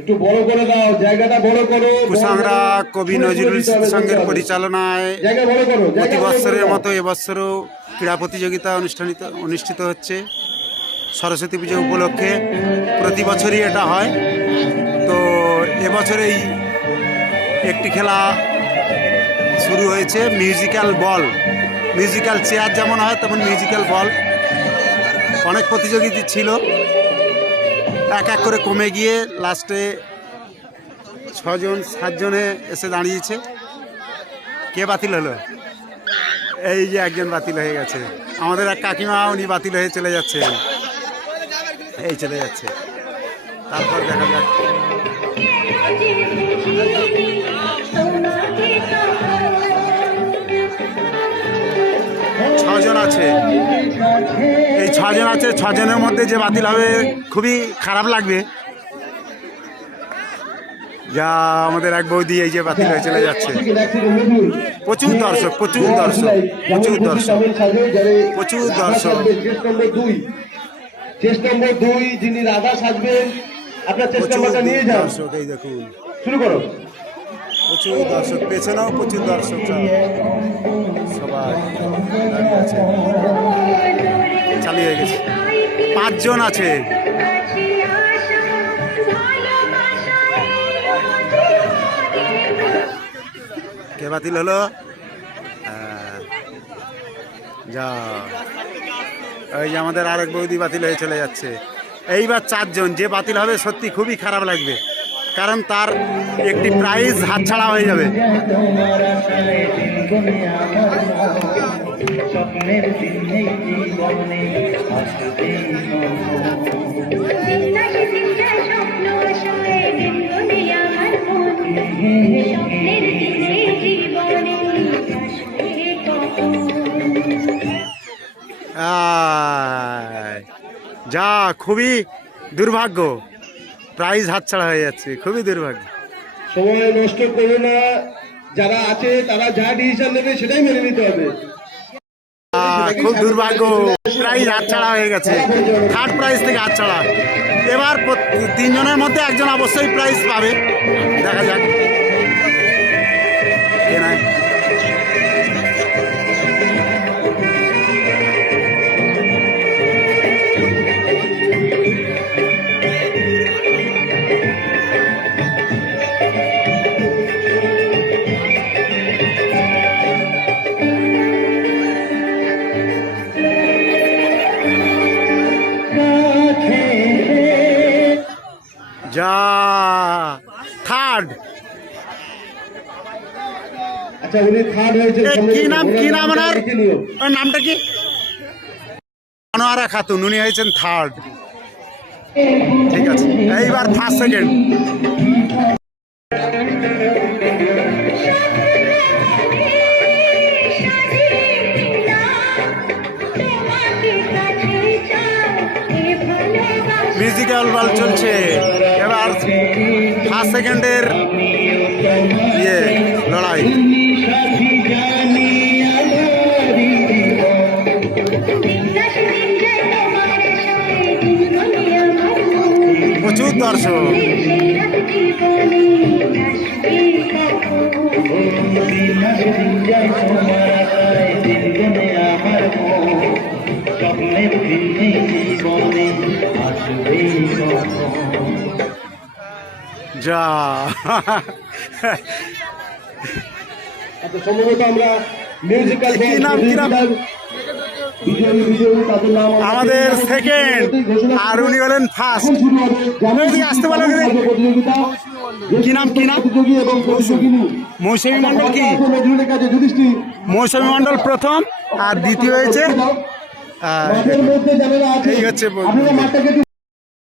একটু বড় করে দাও, জায়গাটা বড় করো। কুসাংরা কবি নজরুল সংঘের পরিচালনায় জায়গা বড় করো, প্রতি বৎসরের মতো এবছরও ক্রীড়া প্রতিযোগিতা অনুষ্ঠিত হচ্ছে সরস্বতী পুজো উপলক্ষে। প্রতি বছরই এটা হয়। তো এবছরেই একটি খেলা শুরু হয়েছে, মিউজিক্যাল বল। মিউজিক্যাল চেয়ার যেমন হয় তেমন মিউজিক্যাল বল। অনেক প্রতিযোগিতা ছিল, এক এক করে কমে গিয়ে লাস্টে 6-7জনে এসে দাঁড়িয়েছে। কে বাতিল হলো? এই যে একজন বাতিল হয়ে গেছে, আমাদের এক কাকিমা, উনি বাতিল হয়ে চলে যাচ্ছে। এই চলে যাচ্ছে, তারপর দেখা যাক। 6জন আছে, এই 6জন আছে। 6জনের মধ্যে যে বাতিল হবে খুবই খারাপ লাগবে। যা আমাদের এক বৌদি এই যে বাতিল হয়ে চলে যাচ্ছে। প্রচুর দর্শক, প্রচুর দর্শক, প্রচুর দর্শক, প্রচুর দর্শক। চেস্ট নম্বর 2 যিনি রাধা সাজবেন, আপনার চেস্ট নম্বরটা নিয়ে যান। দর্শক এই দেখুন, শুরু করো। প্রচুর দর্শক, পেছনেও প্রচুর দর্শক, সবাই দাঁড়িয়ে আছে। চালিয়ে গেছে, 5জন আছে। কে বাতিল হলো? যা, এই যে আমাদের আরেক বৌদি বাতিল হয়ে চলে যাচ্ছে। এইবার 4জন। যে বাতিল হবে সত্যি খুবই খারাপ লাগবে, কারণ তার একটি প্রাইজ হাতছাড়া হয়ে যাবে। যা, খুবই দুর্ভাগ্য, প্রাইজ হাতছাড়া হয়ে যাচ্ছে, খুবই দুর্ভাগ্য। সময় নষ্ট করো না, যারা আছে তারা যা ডিসিশন নেবে সেটাই মেনে নিতে হবে। খুব দুর্ভাগ্য, প্রাইজ হাতছাড়া হয়ে গেছে। 3rd প্রাইজ থেকে হাতছাড়া। এবার 3জনের মধ্যে একজন অবশ্যই প্রাইজ পাবে। দেখা যাক কে নাই। যা, 3rd। আচ্ছা, উনি 3rd হয়েছে। কি নাম, কি নাম ওনার? ওর নামটা কি? আনোয়ারা খাতুন, উনি হয়েছেন 3rd। ঠিক আছে, এইবার 1st, 2nd। মিউজিক্যাল বল চলছে। এবার 1st, 2nd-এর লড়াই। প্রচুর দর্শক। যা, সম্ভবত আমরা মিউজিক্যাল কি নাম, কি নাম? আমাদের 2nd, আর উনি হলেন 1st। আসতে বলো, কি নাম, কি নাম? মৌসুমী মণ্ডল। কি মৌসুমী মণ্ডল প্রথম, আর দ্বিতীয় হয়েছে এই হচ্ছে।